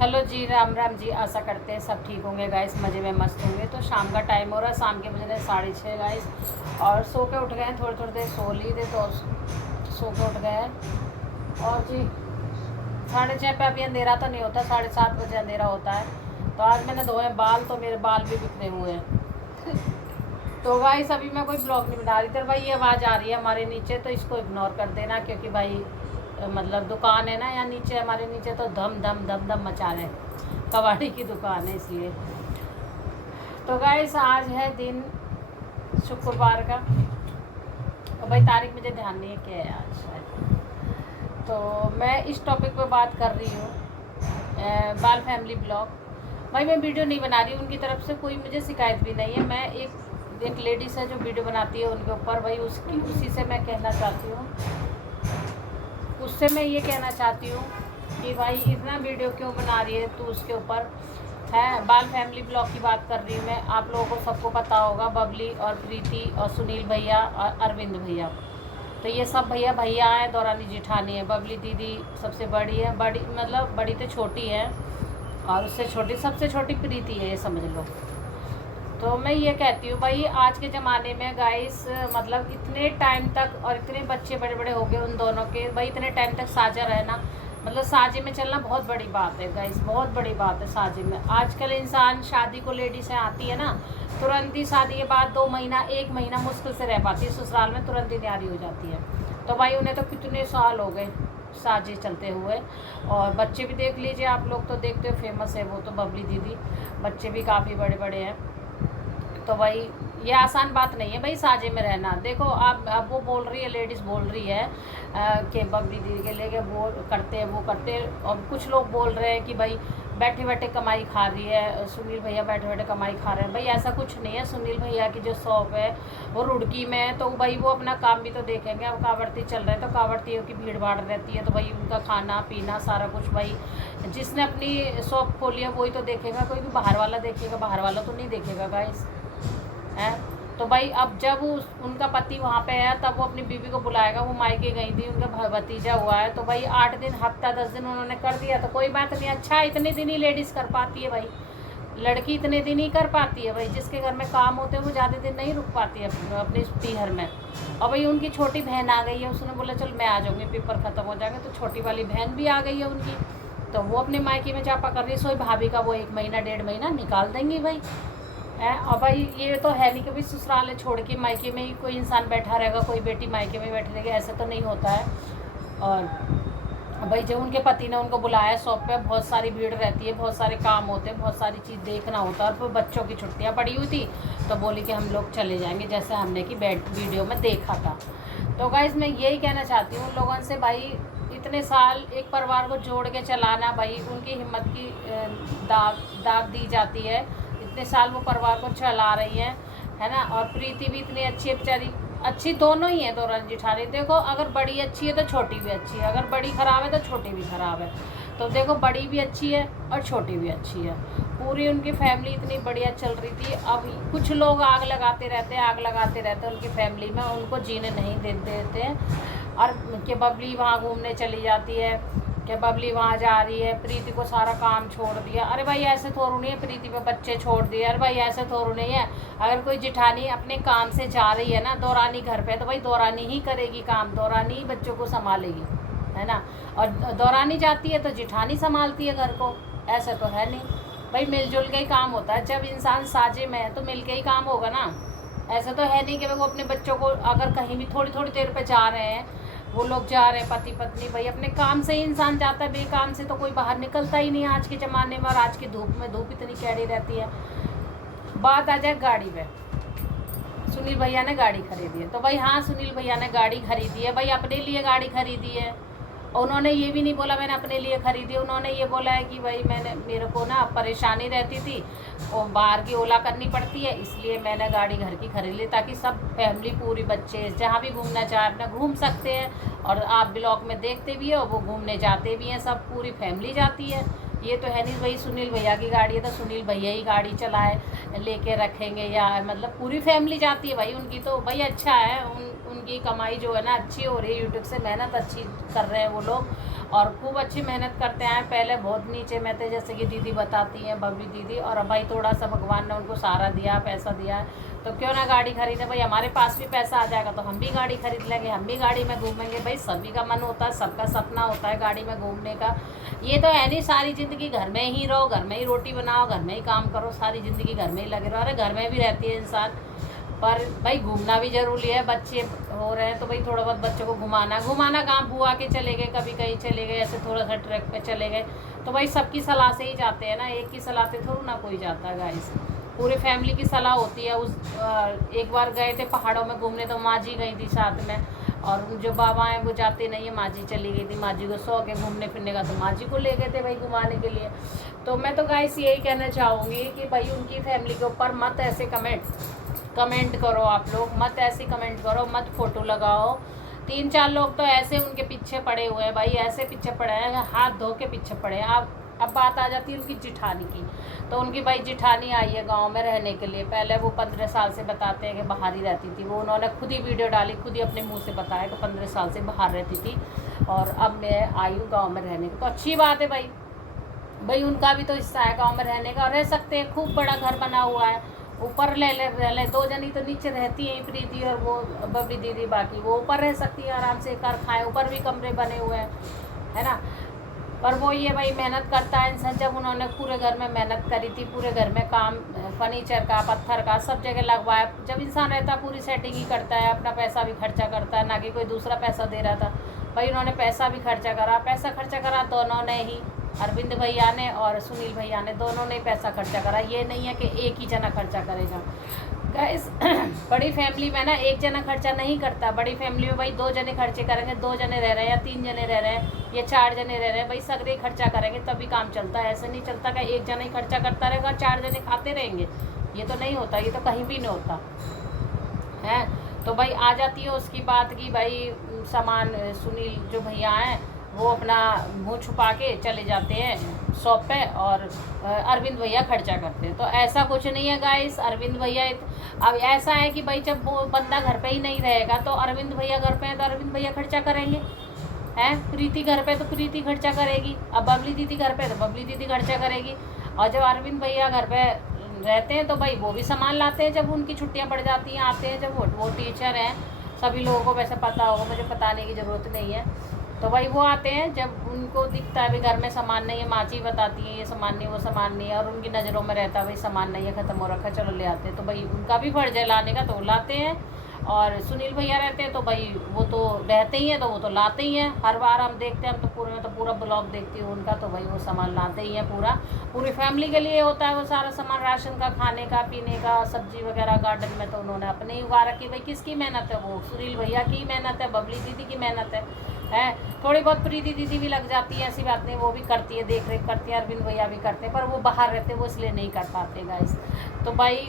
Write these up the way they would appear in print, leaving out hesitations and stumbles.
Hello जी, राम राम जी। आशा करते हैं सब ठीक होंगे गाइस, मज़े में मस्त होंगे। तो शाम का टाइम हो रहा है, शाम के बज रहे 6:30 गाइस। और सो के उठ गए हैं, थोड़ी थोड़ी देर सो ली थे तो सो के उठ गए हैं। और जी 6:30 पे अभी अंधेरा तो नहीं होता, 7:30 बजे अंधेरा होता है। तो आज मैंने धोए बाल, तो मेरे बाल भी बिखरे हुए हैं। तो गाइस अभी मैं कोई ब्लॉग नहीं बना रही थी। भाई ये आवाज़ आ रही है हमारे नीचे, तो इसको इग्नोर कर देना, क्योंकि भाई मतलब दुकान है ना यहाँ नीचे, हमारे नीचे, तो धम धम धम धम मचा रहे हैं। कबाड़ी की दुकान है इसलिए। तो गाइस आज है दिन शुक्रवार का, और भाई तारीख मुझे ध्यान नहीं है क्या है आज शायद। तो मैं इस टॉपिक पे बात कर रही हूँ, बाल फैमिली ब्लॉग। भाई मैं वीडियो नहीं बना रही हूँ, उनकी तरफ से कोई मुझे शिकायत भी नहीं है। मैं एक लेडीज़ है जो वीडियो बनाती है उनके ऊपर, भाई उसी से मैं कहना चाहती हूँ, उससे मैं ये कहना चाहती हूँ कि भाई इतना वीडियो क्यों बना रही है तू उसके ऊपर है। बाल फैमिली ब्लॉग की बात कर रही हूँ मैं। आप लोगों को सबको पता होगा, बबली और प्रीति और सुनील भैया और अरविंद भैया, तो ये सब भैया भैया हैं, दौरानी जिठानी है। बबली दीदी सबसे बड़ी है, बड़ी मतलब बड़ी तो छोटी है, और उससे छोटी सबसे छोटी प्रीति है, ये समझ लो। तो मैं ये कहती हूँ भाई आज के ज़माने में गाइस, मतलब इतने टाइम तक, और इतने बच्चे बड़े बड़े हो गए उन दोनों के, भाई इतने टाइम तक साझा रहना, मतलब साझे में चलना बहुत बड़ी बात है गाइस, बहुत बड़ी बात है साझे में। आजकल इंसान शादी को लेडीज़ आती है ना, तुरंत ही शादी के बाद 2 महीना 1 महीना मुश्किल से रह पाती है ससुराल में, तुरंत ही तैयारी हो जाती है। तो भाई उन्हें तो कितने साल हो गए साझे चलते हुए। और बच्चे भी देख लीजिए, आप लोग तो देखते हो, फेमस है वो तो बबली दीदी, बच्चे भी काफ़ी बड़े बड़े हैं। तो भाई ये आसान बात नहीं है भाई साझे में रहना। देखो आप, अब वो बोल रही है, लेडीज़ बोल रही है कि बबली दीदी के लेके वो करते हैं वो करते हैं, और कुछ लोग बोल रहे हैं कि भाई बैठे बैठे कमाई खा रही है, सुनील भैया बैठे बैठे कमाई खा रहे हैं। भाई ऐसा कुछ नहीं है। सुनील भैया की जो शॉप है वो रुड़की में है, तो भाई वो अपना काम भी तो देखेंगे। अब कावड़ती चल रहे हैं तो कावड़तियों की भीड़ भाड़ रहती है, तो भाई उनका खाना पीना सारा कुछ भाई जिसने अपनी शॉप खोली है वही तो देखेगा, कोई भी बाहर वाला देखेगा, बाहर वाला तो नहीं देखेगा गाइस है। तो भाई अब जब उनका पति वहाँ पे है तब वो अपनी बीवी को बुलाएगा। वो मायके गई थी, उनका भतीजा हुआ है, तो भाई 8 दिन हफ्ता 10 दिन उन्होंने कर दिया तो कोई बात नहीं। अच्छा इतने दिन ही लेडीज़ कर पाती है भाई, लड़की इतने दिन ही कर पाती है भाई। जिसके घर में काम होते हैं वो ज़्यादा दिन नहीं रुक पाती है अपने पीहर में। और भाई उनकी छोटी बहन आ गई है, उसने बोला चल मैं आ जाऊँगी, पेपर ख़त्म हो जाएंगे। तो छोटी वाली बहन भी आ गई है उनकी, तो वो अपने मायके में चापा कर रही है। सोई भाभी का वो 1 महीना 1.5 महीना निकाल देंगी भाई है। और भाई ये तो है नहीं कि भाई ससुराल छोड़ के मायके में ही कोई इंसान बैठा रहेगा, कोई बेटी मायके में बैठी रहेगी, ऐसा तो नहीं होता है। और भाई जब उनके पति ने उनको बुलाया शॉप पे, बहुत सारी भीड़ रहती है, बहुत सारे काम होते हैं, बहुत सारी चीज़ देखना होता है, और फिर बच्चों की छुट्टियां पड़ी हुई थी, तो बोली कि हम लोग चले जाएंगे, जैसे हमने कि वीडियो में देखा था। तो गाइस मैं यही कहना चाहती हूँ लोगों से, भाई इतने साल एक परिवार को जोड़ के चलाना, भाई उनकी हिम्मत की दाग दी जाती है। इतने साल वो परिवार को चला रही हैं, है ना। और प्रीति भी इतनी अच्छी है बेचारी, अच्छी दोनों ही हैं दौरान जिठानी। देखो अगर बड़ी अच्छी है तो छोटी भी अच्छी है, अगर बड़ी ख़राब है तो छोटी भी ख़राब है। तो देखो बड़ी भी अच्छी है और छोटी भी अच्छी है। पूरी उनकी फैमिली इतनी बढ़िया चल रही थी। अब कुछ लोग आग लगाते रहते हैं, आग लगाते रहते हैं उनकी फैमिली में, उनको जीने नहीं देते हैं। और कि बबली वहाँ घूमने चली जाती है, कि बबली वहाँ जा रही है, प्रीति को सारा काम छोड़ दिया। अरे भाई ऐसे थोड़ू नहीं है, प्रीति पे बच्चे छोड़ दिए। अरे भाई ऐसे थोड़ू नहीं है। अगर कोई जिठानी अपने काम से जा रही है ना, दौरानी घर पे, तो भाई दौरानी ही करेगी काम, दौरानी ही बच्चों को संभालेगी, है ना। और दौरानी जाती है तो जिठानी संभालती है घर को, ऐसा तो है नहीं भाई। मिलजुल के ही काम होता है। जब इंसान साझे में है तो मिल के ही काम होगा ना। ऐसा तो है नहीं कि वो अपने बच्चों को, अगर कहीं भी थोड़ी थोड़ी देर पर जा रहे हैं, वो लोग जा रहे हैं पति पत्नी, भाई अपने काम से ही इंसान जाता है, बेकाम से तो कोई बाहर निकलता ही नहीं आज के ज़माने में। और आज की धूप में, धूप इतनी कैडी रहती है। बात आ जाए गाड़ी पे, सुनील भैया ने गाड़ी खरीदी है, तो भाई हाँ सुनील भैया ने गाड़ी खरीदी है भाई, अपने लिए गाड़ी खरीदी है। उन्होंने ये भी नहीं बोला मैंने अपने लिए खरीदी, उन्होंने ये बोला है कि भाई मेरे को ना परेशानी रहती थी और बाहर की ओला करनी पड़ती है, इसलिए मैंने गाड़ी घर की खरीद ली, ताकि सब फैमिली पूरी बच्चे जहाँ भी घूमना चाहे अपना घूम सकते हैं। और आप ब्लॉग में देखते भी हो वो घूमने जाते भी हैं, सब पूरी फैमिली जाती है। ये तो है नहीं भाई सुनील भैया की गाड़ी है तो सुनील भैया ही गाड़ी चलाए लेके रखेंगे, या मतलब पूरी फैमिली जाती है भाई उनकी। तो भाई अच्छा है, उनकी कमाई जो है ना अच्छी हो रही है, यूट्यूब से मेहनत अच्छी कर रहे हैं वो लोग और खूब अच्छी मेहनत करते हैं। पहले बहुत नीचे में थे, जैसे कि दीदी बताती हैं, बबली दीदी, और अब भाई थोड़ा सा भगवान ने उनको सहारा दिया, पैसा दिया, तो क्यों ना गाड़ी खरीदे। भाई हमारे पास भी पैसा आ जाएगा तो हम भी गाड़ी खरीद लेंगे, हम भी गाड़ी में घूमेंगे। भाई सभी का मन होता है, सबका सपना होता है गाड़ी में घूमने का। ये तो है नहीं सारी ज़िंदगी घर में ही रहो, घर में ही रोटी बनाओ, घर में ही काम करो, सारी ज़िंदगी घर में ही लगे रहो। अरे घर में भी रहती है इंसान, पर भाई घूमना भी ज़रूरी है। बच्चे हो रहे हैं तो भाई थोड़ा बहुत बच्चों को घुमाना कहाँ, बुआ के चले गए, कभी कहीं चले गए, ऐसे थोड़ा सा ट्रैक पे चले गए, तो भाई सबकी सलाह से ही जाते हैं ना, एक की सलाह से थोड़ा ना कोई जाता है गाइस, पूरी फैमिली की सलाह होती है। एक बार गए थे पहाड़ों में घूमने, तो माँ जी गई थी साथ में, और जो बाबा हैं वो जाते नहीं है, माँ जी चली गई थी, माँ जी को शौक है घूमने फिरने का, तो माँ जी को ले गए थे भाई घुमाने के लिए। तो मैं तो गाइस यही कहना चाहूँगी कि भाई उनकी फैमिली के ऊपर मत ऐसे कमेंट करो, आप लोग मत ऐसे कमेंट करो, मत फ़ोटो लगाओ। 3-4 लोग तो ऐसे उनके पीछे पड़े हुए हैं भाई, ऐसे पीछे पड़े हैं, हाथ धो के पीछे पड़े हैं। अब बात आ जाती है उनकी जिठानी की, तो उनकी भाई जिठानी आई है गांव में रहने के लिए। पहले वो 15 साल से बताते हैं कि बाहर ही रहती थी, वो उन्होंने खुद ही वीडियो डाली, खुद ही अपने मुंह से बताया कि 15 साल से बाहर रहती थी और अब मैं आई हूँ गाँव में रहने को। तो अच्छी बात है भाई उनका भी तो हिस्सा है गाँव में रहने का, रह सकते हैं। खूब बड़ा घर बना हुआ है, ऊपर रह ले 2 जनी तो नीचे रहती हैं, प्रीति और वो बबली दीदी, बाकी वो ऊपर रह सकती है, आराम से कर खाएं, ऊपर भी कमरे बने हुए हैं, है ना। पर वो ये भाई मेहनत करता है इंसान। जब उन्होंने पूरे घर में मेहनत करी थी, पूरे घर में काम, फर्नीचर का, पत्थर का, सब जगह लगवाया। जब इंसान रहता है पूरी सेटिंग ही करता है, अपना पैसा भी खर्चा करता है, ना कि कोई दूसरा पैसा दे रहा था। भाई उन्होंने पैसा भी खर्चा करा दोनों ने ही, अरविंद भैया ने और सुनील भैया ने, दोनों ने पैसा खर्चा करा। ये नहीं है कि एक ही जना खर्चा करेगा गाइस। बड़ी फैमिली में ना एक जना खर्चा नहीं करता, बड़ी फैमिली में भाई 2 जने खर्चे करेंगे, 2 जने रह रहे हैं या 3 जने रह रहे हैं या 4 जने रह रहे हैं, भाई सगरे खर्चा करेंगे तभी काम चलता है। ऐसे नहीं चलता कि एक जना ही खर्चा करता रहेगा, 4 जने खाते रहेंगे, ये तो नहीं होता, ये तो कहीं भी नहीं होता है। तो भाई आ जाती है उसकी बात की, भाई सामान सुनील जो भैया हैं वो अपना मुँह छुपा के चले जाते हैं शॉप पे और अरविंद भैया खर्चा करते हैं। तो ऐसा कुछ नहीं है गाइस, अरविंद भैया अब ऐसा है कि भाई जब वो बंदा घर पे ही नहीं रहेगा तो अरविंद भैया घर पे हैं तो अरविंद भैया खर्चा करेंगे, हैं। प्रीति घर पे तो प्रीति खर्चा करेगी, अब बबली दीदी घर पे तो बबली दीदी खर्चा करेगी। और जब अरविंद भैया घर पे रहते हैं तो भाई वो भी सामान लाते हैं, जब उनकी छुट्टियाँ पड़ जाती हैं, आते हैं। जब वो टीचर हैं, सभी लोगों को वैसे पता होगा, मुझे बताने की ज़रूरत नहीं है। तो भाई वो आते हैं जब उनको दिखता है भाई घर में सामान नहीं है, माची बताती है ये सामान नहीं, वो सामान नहीं है, और उनकी नज़रों में रहता है भाई सामान नहीं है, ख़त्म हो रखा है, चलो ले आते हैं। तो भाई उनका भी फर्ज है लाने का, तो लाते हैं। और सुनील भैया रहते हैं तो भाई वो तो रहते ही हैं, तो वो तो लाते ही हैं। हर बार हम देखते हैं, हम तो पूरा ब्लॉग देखती हूँ उनका, तो भाई वो सामान लाते ही हैं पूरी फैमिली के लिए होता है वो सारा सामान, राशन का, खाने का, पीने का, सब्जी वगैरह। गार्डन में तो उन्होंने अपने ही उगा रखी। भाई किसकी मेहनत है? वो सुनील भैया की मेहनत है, बबली दीदी की मेहनत है। थोड़ी बहुत प्रीति दीदी भी लग जाती है, ऐसी बात नहीं, वो भी करती है, देख रेख करती है, अरविंद भैया भी करते हैं, पर वो बाहर रहते हैं, वो इसलिए नहीं कर पाते गाइस। तो भाई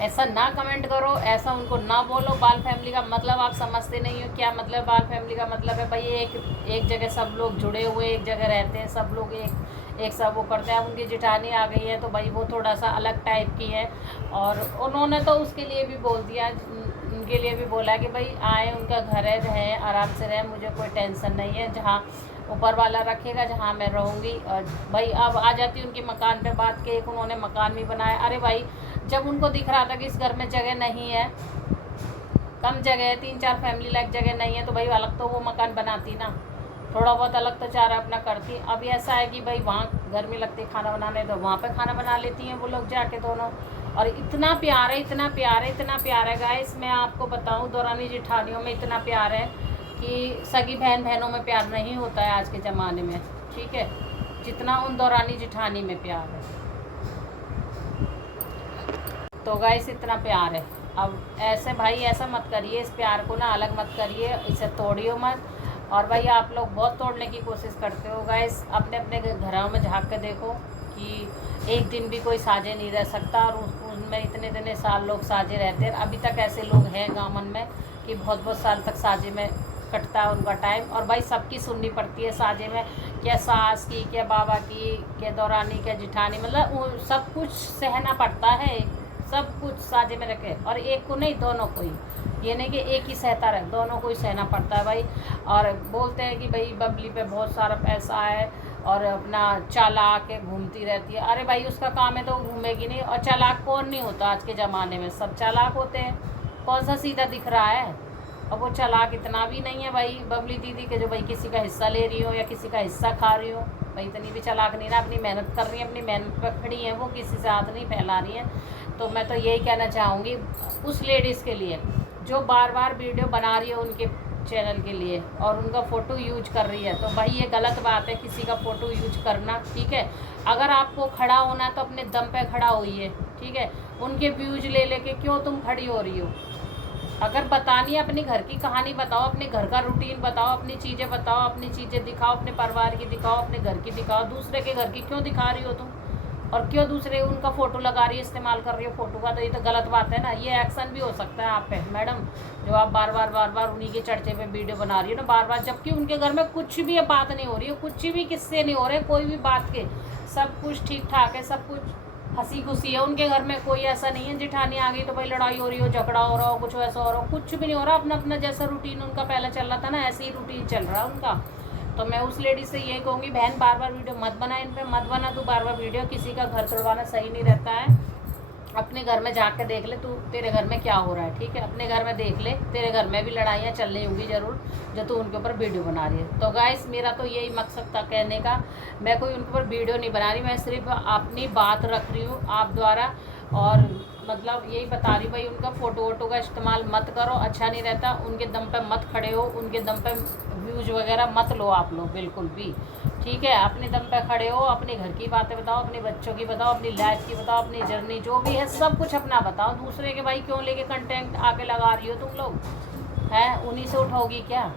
ऐसा ना कमेंट करो, ऐसा उनको ना बोलो। बाल फैमिली का मतलब आप समझते नहीं हो क्या मतलब? बाल फैमिली का मतलब है भाई एक जगह सब लोग जुड़े हुए, एक जगह रहते हैं, सब लोग एक सब वो करते हैं। उनकी जिठानी आ गई है तो भाई वो थोड़ा सा अलग टाइप की है, और उन्होंने तो उसके लिए भी बोल दिया, उनके लिए भी बोला कि भाई आए, उनका घर है, रहें, आराम से रहें, मुझे कोई टेंशन नहीं है, जहाँ ऊपर वाला रखेगा जहाँ मैं रहूँगी। और भाई अब आ जाती उनके मकान पे बात के, एक उन्होंने मकान भी बनाया। अरे भाई जब उनको दिख रहा था कि इस घर में जगह नहीं है, कम जगह है, 3-4 फैमिली लाइक जगह नहीं है, तो भाई अलग तो वो मकान बनाती ना, थोड़ा बहुत अलग तो चारा अपना करती। अब ऐसा है कि भाई वहाँ गर्मी लगती है खाना बनाने, तो वहाँ पे खाना बना लेती हैं वो लोग जाके दोनों। और इतना प्यार है, इतना प्यार है, इतना प्यार है गाइस, मैं आपको बताऊँ, दौरानी जिठानियों में इतना प्यार है कि सगी बहनों में प्यार नहीं होता है आज के ज़माने में, ठीक है, जितना उन दौरानी जिठानी में प्यार है। तो गाइस इतना प्यार है। अब ऐसे भाई ऐसा मत करिए, इस प्यार को ना अलग मत करिए, इसे तोड़ियो मत। और भाई आप लोग बहुत तोड़ने की कोशिश करते हो गाइस, अपने अपने घरों में झाँक के देखो कि एक दिन भी कोई साझे नहीं रह सकता, और उनमें इतने साल लोग साझे रहते हैं। अभी तक ऐसे लोग हैं गाँव में कि बहुत साल तक साझे में कटता है उनका टाइम। और भाई सबकी सुननी पड़ती है साझे में, क्या सास की, क्या बाबा की, क्या दौरानी, क्या जिठानी, मतलब सब कुछ सहना पड़ता है, सब कुछ साझे में रखे। और एक को नहीं, दोनों को ही, ये नहीं कि एक ही सहता रहे, दोनों को ही सहना पड़ता है भाई। और बोलते हैं कि भाई बबली पे बहुत सारा पैसा है और अपना चालाक है, घूमती रहती है। अरे भाई उसका काम है तो घूमेगी नहीं। और चालाक कौन नहीं होता आज के ज़माने में, सब चालाक होते हैं। कौन सा सीधा दिख रहा है? अब वो चालाक इतना भी नहीं है भाई बबली दीदी के जो भाई किसी का हिस्सा ले रही हो या किसी का हिस्सा खा रही हो। भाई इतनी भी चालाक नहीं ना, अपनी मेहनत कर रही है, अपनी मेहनत पर खड़ी है, वो किसी से हाथ नहीं फैला रही है। तो मैं तो यही कहना चाहूँगी उस लेडीज़ के लिए जो बार बार वीडियो बना रही है उनके चैनल के लिए और उनका फ़ोटो यूज कर रही है, तो भाई ये गलत बात है किसी का फ़ोटो यूज करना। ठीक है, अगर आपको खड़ा होना है तो अपने दम पे खड़ा होइए। ठीक है, उनके व्यूज ले लेके क्यों तुम खड़ी हो रही हो? अगर बतानी है अपने घर की कहानी बताओ, अपने घर का रूटीन बताओ, अपनी चीज़ें बताओ, अपनी चीज़ें दिखाओ, अपने परिवार की दिखाओ, अपने घर की दिखाओ। दूसरे के घर की क्यों दिखा रही हो तुम? और क्यों दूसरे उनका फ़ोटो लगा रही है, इस्तेमाल कर रही हो फ़ोटो का? तो ये तो गलत बात है ना। ये एक्शन भी हो सकता है आप पे मैडम, जो आप बार बार उन्हीं के चर्चे पे वीडियो बना रही हो ना बार बार, जबकि उनके घर में कुछ भी बात नहीं हो रही है, कुछ भी किस्से नहीं हो रहे, कोई भी बात के, सब कुछ ठीक ठाक है, सब कुछ हंसी खुशी है उनके घर में। कोई ऐसा नहीं है जिठानी आ गई तो भाई लड़ाई हो रही हो, झगड़ा हो रहा हो, कुछ वैसा हो रहा हो, कुछ भी नहीं हो रहा। अपना अपना जैसा रूटीन उनका पहले चल रहा था ना, ऐसे ही रूटीन चल रहा है उनका। तो मैं उस लेडी से यही कहूँगी, बहन बार बार वीडियो मत बना, इन पर मत बना तू बार बार वीडियो। किसी का घर तोड़वाना सही नहीं रहता है। अपने घर में जाके देख ले तू, तेरे घर में क्या हो रहा है। ठीक है, अपने घर में देख ले, तेरे घर में भी लड़ाइयाँ चल रही होंगी ज़रूर, जो तू उनके ऊपर वीडियो बना रही है। तो गाइस मेरा तो यही मकसद था कहने का, मैं कोई उनके ऊपर वीडियो नहीं बना रही, मैं सिर्फ अपनी बात रख रही हूँ आप द्वारा। और मतलब यही बता रही भाई, उनका फ़ोटो वोटो का इस्तेमाल मत करो, अच्छा नहीं रहता। उनके दम पे मत खड़े हो, उनके दम पे व्यूज वगैरह मत लो आप लोग बिल्कुल भी। ठीक है, अपने दम पे खड़े हो, अपने घर की बातें बताओ, अपने बच्चों की बताओ, अपनी लाइफ की बताओ, अपनी जर्नी जो भी है सब कुछ अपना बताओ। दूसरे के भाई क्यों लेके कंटेंट आके लगा रही हो तुम लोग, हैं उन्हीं से उठाओगी क्या?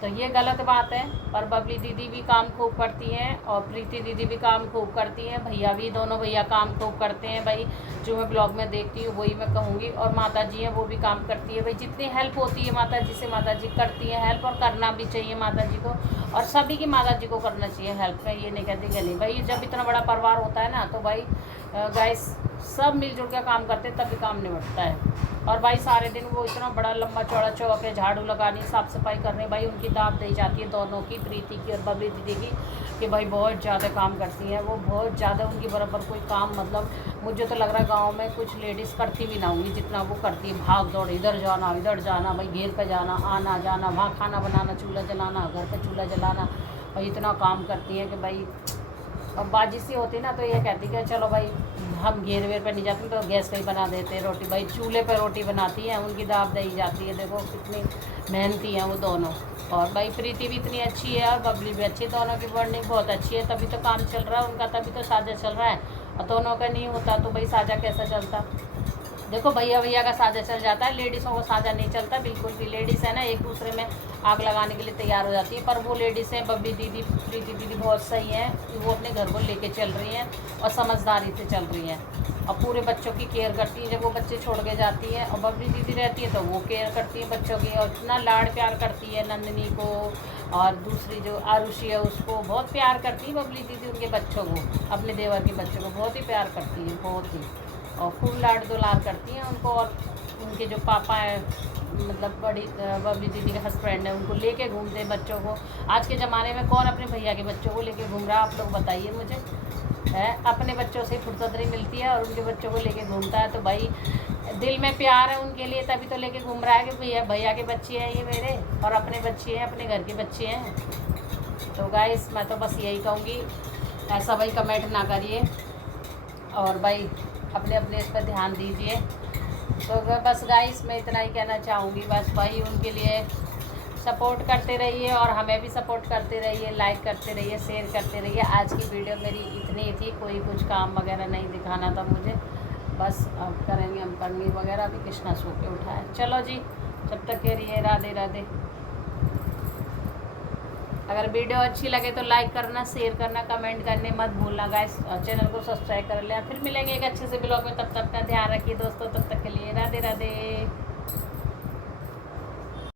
तो ये गलत बात है। पर बबली दीदी भी काम खूब करती हैं और प्रीति दीदी भी काम खूब करती हैं, भैया भी, दोनों भैया काम खूब करते हैं भाई। जो मैं ब्लॉग में देखती हूँ वही मैं कहूँगी। और माता जी हैं वो भी काम करती है भाई, जितनी हेल्प होती है माता जी से माता जी करती हैं हेल्प, और करना भी चाहिए माता जी को। और सभी की माता जी को करना चाहिए हेल्प। मैं ये नहीं कहती कि नहीं भाई, जब इतना बड़ा परिवार होता है ना तो भाई गाइस सब मिलजुल कर काम करते हैं तभी काम निपटता है। और भाई सारे दिन वो इतना बड़ा लंबा चौड़ा चौक है, झाड़ू लगानी, साफ़ सफाई करनी, भाई उनकी दाब दी जाती है दोनों की, प्रीति की और बबली दीदी की, कि भाई बहुत ज़्यादा काम करती हैं वो, बहुत ज़्यादा। उनकी बराबर कोई काम मतलब मुझे तो लग रहा है गाँव में कुछ लेडीज़ करती भी ना होंगी जितना वो करती है। भाग दौड़, इधर जाना भाई, घेर पे जाना, आना जाना, वहाँ खाना बनाना, चूल्हा जलाना, घर पे चूल्हा जलाना, भाई इतना काम करती हैं कि भाई। अब बाजी सी होती ना तो ये कहती कि चलो भाई हम घेर वेर पर नहीं जाते तो गैस पे ही बना देते हैं रोटी। भाई चूल्हे पर रोटी बनाती हैं, उनकी दाब दही जाती है। देखो कितनी मेहनती हैं वो दोनों। और भाई प्रीति भी इतनी अच्छी है और बबली भी अच्छी है, दोनों की बॉन्डिंग बहुत अच्छी है, तभी तो काम चल रहा है उनका, तभी तो साझा चल रहा है। और दोनों का नहीं होता तो भाई साझा कैसा चलता? देखो भैया भैया का साझा चल जाता है, लेडीज़ों को साझा नहीं चलता बिल्कुल भी। लेडीज़ है ना एक दूसरे में आग लगाने के लिए तैयार हो जाती है, पर वो लेडीज़ हैं बबली दीदी, प्रीति दीदी बहुत सही हैं, वो अपने घर को लेके चल रही हैं और समझदारी से चल रही हैं और पूरे बच्चों की केयर करती हैं। जब वो बच्चे छोड़ के जाती हैं और बबली दीदी रहती है तो वो केयर करती है बच्चों की, और इतना लाड प्यार करती है नंदिनी को, और दूसरी जो आरुषि है उसको बहुत प्यार करती है बबली दीदी, उनके बच्चों को, अपने देवर के बच्चों को बहुत ही प्यार करती है, बहुत ही, और खूब लाड दुलार करती हैं उनको। और उनके जो पापा हैं मतलब बड़ी बबली दीदी के हस्बैंड है, उनको लेके घूमते हैं बच्चों को। आज के ज़माने में कौन अपने भैया के बच्चों को लेके घूम रहा है, आप लोग बताइए मुझे। है अपने बच्चों से फुर्सत नहीं मिलती है और उनके बच्चों को लेके घूमता है, तो भाई दिल में प्यार है उनके लिए तभी तो लेके घूम रहा है कि भैया भैया के बच्चे हैं ये मेरे, और अपने बच्चे हैं, अपने घर के बच्चे हैं। तो गाइस मैं तो बस यही कहूँगी, ऐसा भाई कमेंट ना करिए और भाई अपने अपने इस पर ध्यान दीजिए। तो बस गाइस मैं इतना ही कहना चाहूँगी, बस भाई उनके लिए सपोर्ट करते रहिए और हमें भी सपोर्ट करते रहिए, लाइक करते रहिए, शेयर करते रहिए। आज की वीडियो मेरी इतनी थी, कोई कुछ काम वगैरह नहीं दिखाना था मुझे, बस अब करेंगे हम पनीर वगैरह भी, कृष्णा सो के उठा है। चलो जी, जब तक के लिए राधे राधे। अगर वीडियो अच्छी लगे तो लाइक करना, शेयर करना, कमेंट करने मत भूलना गाइस, चैनल को सब्सक्राइब कर लें। फिर मिलेंगे एक अच्छे से ब्लॉग में, तब तक का ध्यान रखिए दोस्तों, तब तक के लिए राधे राधे।